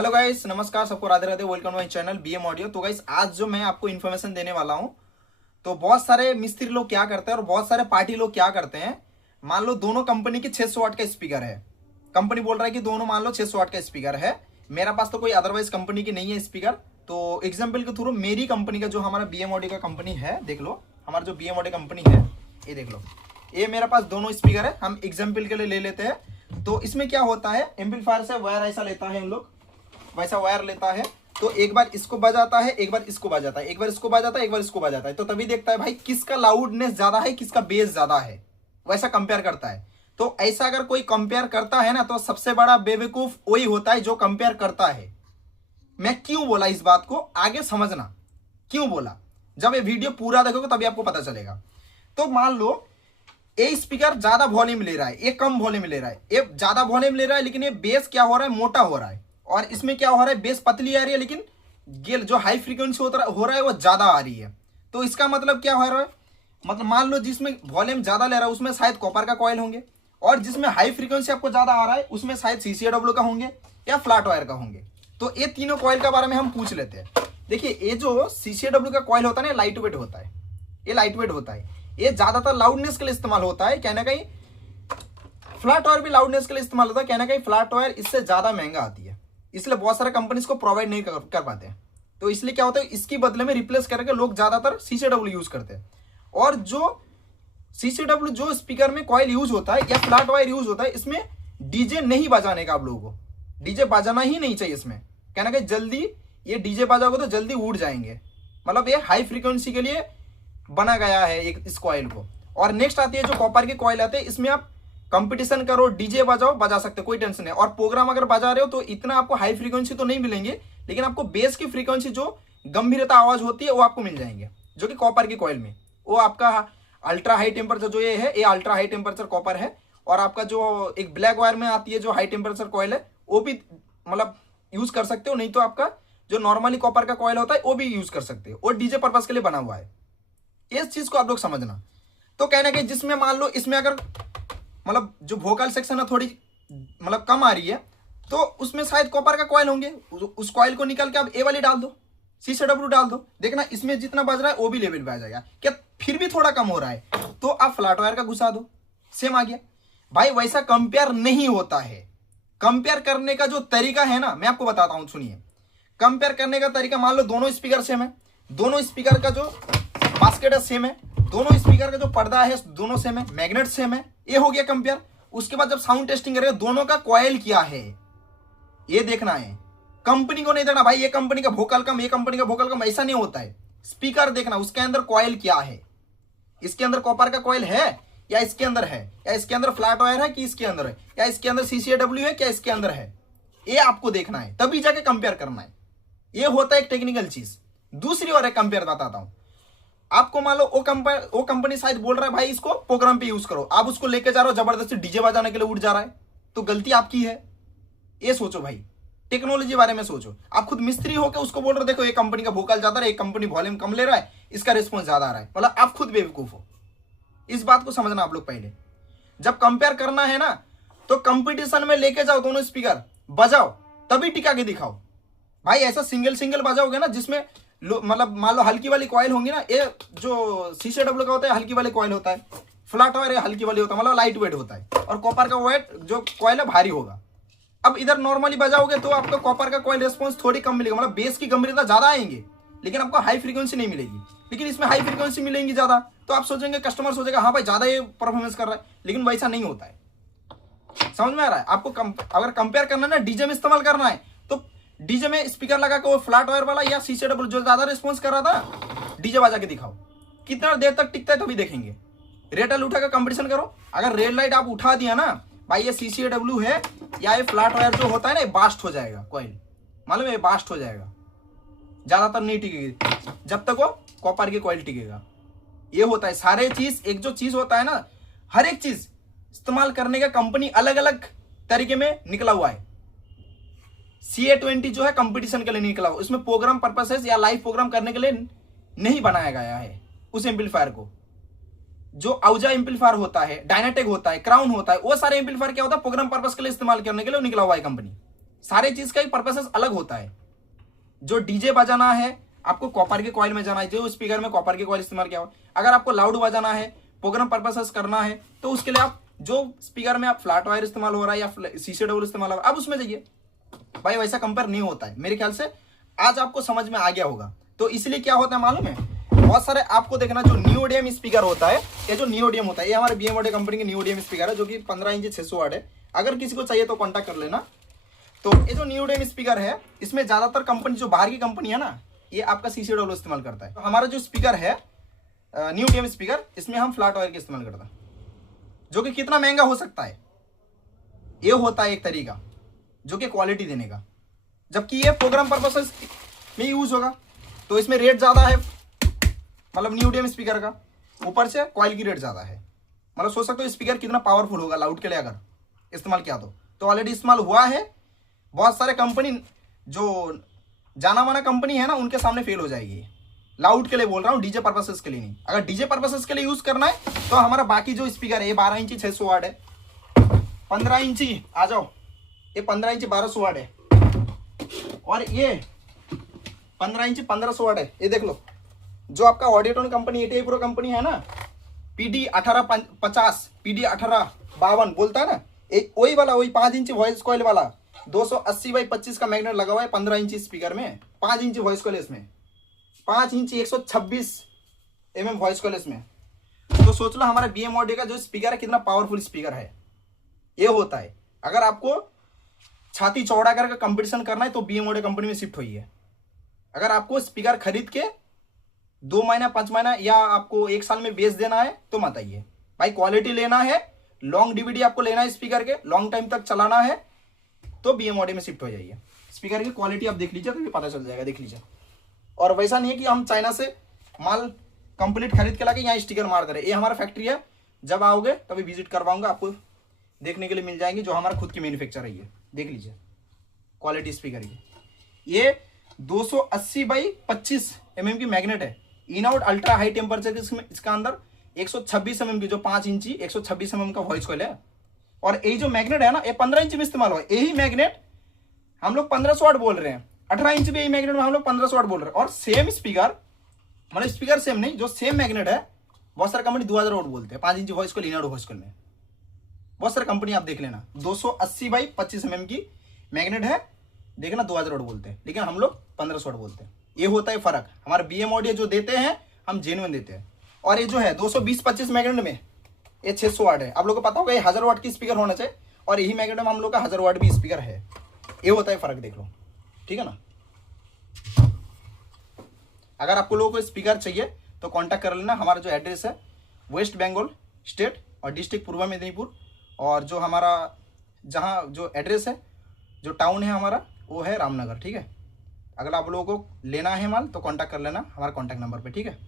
Hello guys, नमस्कार सबको, Radhe Radhe. Welcome my channel BM audio. तो गाइस आज जो मैं आपको इन्फॉर्मेशन देने वाला हूं, तो बहुत सारे मिस्त्री लोग क्या करते हैं और बहुत सारे पार्टी लोग क्या करते हैं। मान लो दोनों कंपनी की 600 वाट का स्पीकर है। कंपनी बोल रहा है कि दोनों मान लो 600 वाट का स्पीकर है। मेरा पास तो कोई अदरवाइज कंपनी की नहीं है स्पीकर। तो एग्जाम्पल के थ्रू मेरी कंपनी का जो हमारा बीएम ऑडियो का कंपनी है, देख लो हमारा जो बीएम ऑडियो कंपनी है, ये देख लो, ये मेरा पास दोनों स्पीकर है। हम एग्जाम्पल के लिए ले लेते हैं। तो इसमें क्या होता है, एम्पलीफायर से वायर ऐसा लेता है, हम लोग वैसा वायर लेता है। तो एक बार इसको बजाता है, एक बार इसको बजाता है, एक बार इसको बजाता है, एक बार इसको बजाता है। तो तभी देखता है भाई किसका लाउडनेस ज्यादा है, किसका बेस ज्यादा है, वैसा कंपेयर करता है। तो ऐसा अगर कोई कंपेयर करता है ना, तो सबसे बड़ा बेवकूफ वही होता है जो कंपेयर करता है। मैं क्यों बोला इस बात को, आगे समझना क्यों बोला। जब ये वीडियो पूरा देखोगे तभी आपको पता चलेगा। तो मान लो ये स्पीकर ज्यादा वॉल्यूम ले रहा है, ये कम वॉल्यूम ले रहा है। ये ज्यादा वॉल्यूम ले रहा है लेकिन ये बेस क्या हो रहा है, मोटा हो रहा है। और इसमें क्या हो रहा है, बेस पतली आ रही है लेकिन गेल जो हाई फ्रीक्वेंसी हो रहा है वो ज्यादा आ रही है। तो इसका मतलब क्या हो रहा है, मतलब मान लो जिसमें वॉल्यूम ज्यादा ले रहा है उसमें शायद कॉपर का कॉइल होंगे, और जिसमें हाई फ्रीक्वेंसी आपको ज्यादा आ रहा है उसमें शायद सीसीएडब्ल्यू का होंगे या फ्लैट वायर का होंगे। तो ये तीनों कॉइल के बारे में हम पूछ लेते हैं। देखिए, ये जो सीसीएडब्ल्यू का कॉइल होता है ना, लाइट वेट होता है। ये लाइट वेट होता है, ये ज्यादातर लाउडनेस के लिए इस्तेमाल होता है। कहना कहीं फ्लैट वायर भी लाउडनेस के लिए इस्तेमाल होता है। कहना कहीं फ्लैट वायर इससे ज्यादा महंगा आती है, इसलिए बहुत सारे कंपनी इसको प्रोवाइड नहीं कर पाते हैं। तो इसलिए क्या होता है, इसकी बदले में रिप्लेस करके लोग ज्यादातर सीसीडब्ल्यू यूज करते हैं। और जो सीसीडब्ल्यू जो स्पीकर में कॉइल यूज होता है या फ्लैट वायर यूज होता है, इसमें डीजे नहीं बजाने का। आप लोगों को डीजे बजाना ही नहीं चाहिए इसमें। कहना कि जल्दी ये डीजे बजाओगे तो जल्दी उड़ जाएंगे। मतलब ये हाई फ्रीक्वेंसी के लिए बना गया है एक इस कॉइल को। और नेक्स्ट आती है जो कॉपर की कॉइल आते हैं, इसमें आप कंपटीशन करो, डीजे बजाओ, बजा सकते हो, कोई टेंशन नहीं। और प्रोग्राम अगर बजा रहे हो तो इतना आपको हाई फ्रीक्वेंसी तो नहीं मिलेंगे, लेकिन आपको बेस की फ्रीक्वेंसी जो गंभीरता आवाज होती है वो आपको मिल जाएंगे, जो कि कॉपर की कॉइल में वो आपका अल्ट्रा हाई टेम्परेचर जो ये है, ये अल्ट्रा हाई टेम्परेचर कॉपर है। और आपका जो एक ब्लैक वायर में आती है जो हाई टेम्परेचर कॉइल है, वो भी मतलब यूज कर सकते हो। नहीं तो आपका जो नॉर्मली कॉपर का कॉइल होता है वो भी यूज कर सकते हो, और डीजे पर्पज के लिए बना हुआ है। इस चीज को आप लोग समझना। तो कहना कि जिसमें मान लो इसमें अगर मतलब जो वोकल सेक्शन है थोड़ी मतलब कम आ रही है, तो उसमें शायद कॉपर का कॉइल होंगे। उस कॉइल को निकाल के आप ए वाली डाल दो, सीसीडब्ल्यू डाल दो, देखना इसमें जितना बज रहा है वो भी लेवल पे आ जाएगा। क्या फिर भी थोड़ा कम हो रहा है तो आप फ्लैट वायर का घुसा दो, सेम आ गया। भाई वैसा कंपेयर नहीं होता है। कंपेयर करने का जो तरीका है ना, मैं आपको बताता हूं, सुनिए। कंपेयर करने का तरीका, मान लो दोनों स्पीकर सेम है, दोनों स्पीकर का जो बास्केट है सेम है, दोनों स्पीकर का जो पर्दा है दोनों सेम है, मैग्नेट सेम है, ये हो गया कंपेयर। उसके बाद जब साउंड टेस्टिंग करेगा, दोनों का कॉइल क्या है ये देखना है। कंपनी को नहीं देखना भाई ये कंपनी का वोकल कम, ये कंपनी का वोकल कम, ऐसा नहीं होता है। स्पीकर देखना, उसके अंदर कॉइल क्या है, इसके अंदर कॉपर का कॉइल है या इसके अंदर है, या इसके अंदर फ्लैट वायर है कि इसके अंदर है, या इसके अंदर सीसीएडब्ल्यू है क्या इसके अंदर है, ये आपको देखना है, तभी जाके कंपेयर करना है। ये होता है एक टेक्निकल चीज। दूसरी और एक कंपेयर बताता हूं आपको। मान लो वो कंपनी शायद बोल रहा है भाई इसको प्रोग्राम पे यूज करो, आप उसको लेके जा रहे हो जबरदस्ती डीजे बजाने के लिए, उड़ जा रहा है, तो गलती आपकी है। ये सोचो भाई, टेक्नोलॉजी बारे में सोचो। आप खुद मिस्त्री होकर उसको बोल रहे हो देखो ये कंपनी का वोकल ज्यादा है, एक कंपनी वॉल्यूम कम ले रहा है, इसका रिस्पॉन्स ज्यादा आ रहा है, मतलब आप खुद बेवकूफ हो। इस बात को समझना आप लोग। पहले जब कंपेयर करना है ना, तो कंपटीशन में लेके जाओ, दोनों स्पीकर बजाओ, तभी टिका के दिखाओ। भाई ऐसा सिंगल सिंगल बजाओगे ना जिसमें मतलब मान लो हल्की वाली कॉइल होंगी ना, ये जो सीसीडब्ल्यू का होता है हल्की वाली कॉइल होता है, फ्लैट वायर हल्की वाली होता है, मतलब लाइट वेट होता है, और कॉपर का वेट जो कॉइल है भारी होगा। अब इधर नॉर्मली बजाओगे तो आपको कॉपर का कॉइल रिस्पॉन्स थोड़ी कम मिलेगा, मतलब बेस की गंभीरता ज्यादा आएंगे, लेकिन आपको हाई फ्रीक्वेंसी नहीं मिलेगी। लेकिन इसमें हाई फ्रीक्वेंसी मिलेंगी ज्यादा, तो आप सोचेंगे, कस्टमर सोचेगा हाँ भाई ज्यादा ये परफॉर्मेंस कर रहा है, लेकिन वैसा नहीं होता है। समझ में आ रहा है आपको? अगर कंपेयर करना है ना, डीजे में इस्तेमाल करना है, तो डीजे में स्पीकर लगा के वो फ्लैट वायर वाला या सीसीडब्ल्यू जो ज्यादा रिस्पॉन्स कर रहा था, डीजे बजा के दिखाओ, कितना देर तक टिकता है तभी देखेंगे। रेड लाइट उठा के कंपटीशन करो। अगर रेड लाइट आप उठा दिया ना भाई, ये सीसीडब्ल्यू है या ये फ्लैट वायर जो होता है ना, ये बास्ट हो जाएगा कॉइल, मालूम है, ये बास्ट हो जाएगा, ज्यादातर नहीं टिकेगी जब तक वो कॉपर की कॉइल टिकेगा। ये होता है सारे चीज। एक जो चीज होता है ना, हर एक चीज इस्तेमाल करने का कंपनी अलग अलग तरीके में निकला हुआ है। CA20 जो है कंपटीशन के लिए निकला हुआ, इसमें प्रोग्राम पर्पसेस या लाइव प्रोग्राम करने के लिए नहीं बनाया गया है। उस एम्पलीफायर को जो आउजा एम्पलीफायर होता है, डायनाटेक होता है, क्राउन होता है, वो सारे एम्पलीफायर क्या होता है, प्रोग्राम पर्पस के लिए इस्तेमाल करने के लिए निकला हुआ है कंपनी। सारे चीज का एक पर्पसेस अलग होता है। जो डीजे बजाना है आपको कॉपर के कॉइल में जाना है, जो स्पीकर में कॉपर के कॉइल इस्तेमाल किया हुआ। अगर आपको लाउड बजाना है, प्रोग्राम पर्पसेस करना है, तो उसके लिए आप जो स्पीकर में आप फ्लैट वायर इस्तेमाल हो रहा है या शीशे डबल इस्तेमाल हो रहा है, अब उसमें जाइए भाई, वैसा कंपेयर नहीं होता है। मेरे ख्याल से आज आपको समझ में आ गया होगा। तो इसलिए क्या होता है मालूम है, बहुत सारे आपको देखना जो नियोडियम स्पीकर होता है, ये जो नियोडियम होता है, ये हमारे बीएम ऑडियो कंपनी की नियोडियम स्पीकर है, जो कि 15 इंच 600 वाट है। अगर किसी को चाहिए तो कांटेक्ट कर लेना। तो ये जो नियोडियम स्पीकर है, इसमें ज्यादातर कंपनी जो बाहर की कंपनी है ना, ये आपका शीशे डबल इस्तेमाल करता है। तो हमारा जो स्पीकर है नियोडियम स्पीकर, इसमें हम फ्लैट वायर का इस्तेमाल करता है, जो कि कितना महंगा हो सकता है। ये होता है एक तरीका जो कि क्वालिटी देने का, जबकि ये प्रोग्राम पर्पसेस में यूज होगा। तो इसमें रेट ज्यादा है, मतलब नियोडियम स्पीकर का, ऊपर से कॉइल की रेट ज्यादा है। मतलब सोच सकते हो स्पीकर कितना पावरफुल होगा लाउड के लिए अगर इस्तेमाल किया तो ऑलरेडी इस्तेमाल हुआ है। बहुत सारे कंपनी जो जाना माना कंपनी है ना, उनके सामने फेल हो जाएगी। लाउड के लिए बोल रहा हूँ, डीजे पर्पसेस के लिए नहीं। अगर डीजे पर्पसेस के लिए यूज करना है तो हमारा बाकी जो स्पीकर है, ये 12 इंची 600 वाट है, 15 इंची आ जाओ, ये 15 इंची 1200 वाट है, और ये 15 इंची 1500 वाट है। ये देख लो, जो आपका Audiotone company ATI pro company है ना, PD 1850 PD 1852 बोलता है ना, एक वही वाला, वही 5 इंची वॉइस कॉइल वाला 280/25 का मैग्नेट लगा हुआ है 15 इंची स्पीकर में। 5 इंची वॉइस कॉइल इसमें, 5 इंची 126 mm वॉइस कॉइल इसमें। तो सोच लो हमारा बीएम ऑडियो का जो स्पीकर है कितना पावरफुल स्पीकर है। ये होता है, अगर आपको छाती चौड़ा करके कंपटीशन करना है तो बीएम ऑडियो कंपनी में शिफ्ट हुई है। अगर आपको स्पीकर खरीद के 2 महीना 5 महीना या आपको 1 साल में बेच देना है तो मत आइए भाई। क्वालिटी लेना है, लॉन्ग डीवीडी आपको लेना है स्पीकर के, लॉन्ग टाइम तक चलाना है, तो बीएम ऑडियो में शिफ्ट हो जाइए। स्पीकर की क्वालिटी आप देख लीजिए तो भी पता चल जाएगा, देख लीजिए। और वैसा नहीं है कि हम चाइना से माल कंप्लीट खरीद के लाके यहाँ स्टिकर मार दे रहे। ये हमारा फैक्ट्री है, जब आओगे तभी विजिट करवाऊंगा, आपको देखने के लिए मिल जाएंगे। जो हमारा खुद की मैन्युफैक्चर है, ये देख लीजिए क्वालिटी स्पीकर की। ये 280/25 mm की मैग्नेट है, in out ultra high temperature इसका अंदर 126 mm की, जो 5 इंची 126 mm का वॉइस कॉइल है। और ये जो मैग्नेट है ना, ये 15 इंच में इस्तेमाल हुआ है। यही मैग्नेट हम लोग 1500 वाट बोल रहे हैं, 18 इंच भी यही मैग्नेट में हम लोग 1500 वाट बोल रहे हैं। और सेम स्पीकर, मतलब स्पीकर सेम नहीं, जो सेम मैग्नेट है बहुत सारे कंपनी 2000 वाट बोलते हैं 5 इंची voice coil, in out voice coil में। बहुत सारे कंपनी आप देख लेना, 280/25 mm की मैग्नेट है, देखना 2000 वाट बोलते हैं, लेकिन हम लोग 1500 वाट बोलते हैं। ये होता है फर्क। हमारे बीएम ऑडियो जो देते हैं हम जेन्युइन देते हैं। और ये जो है 220/25 मैग्नेट में ये 600 वाट है। आप लोगों को पता होगा ये 1000 वाट की स्पीकर होना चाहिए, और यही मैग्नेट में हम लोग का 1000 वाट भी स्पीकर है। ये होता है फर्क, देख लो, ठीक है ना। अगर आपको लोगों को स्पीकर चाहिए तो कांटेक्ट कर लेना। हमारा जो एड्रेस है वेस्ट बंगाल स्टेट और डिस्ट्रिक्ट पूर्व मेदिनीपुर, और जो हमारा जहाँ जो एड्रेस है, जो टाउन है हमारा, वो है रामनगर, ठीक है। अगर आप लोगों को लेना है माल तो कांटेक्ट कर लेना हमारे कांटेक्ट नंबर पे, ठीक है।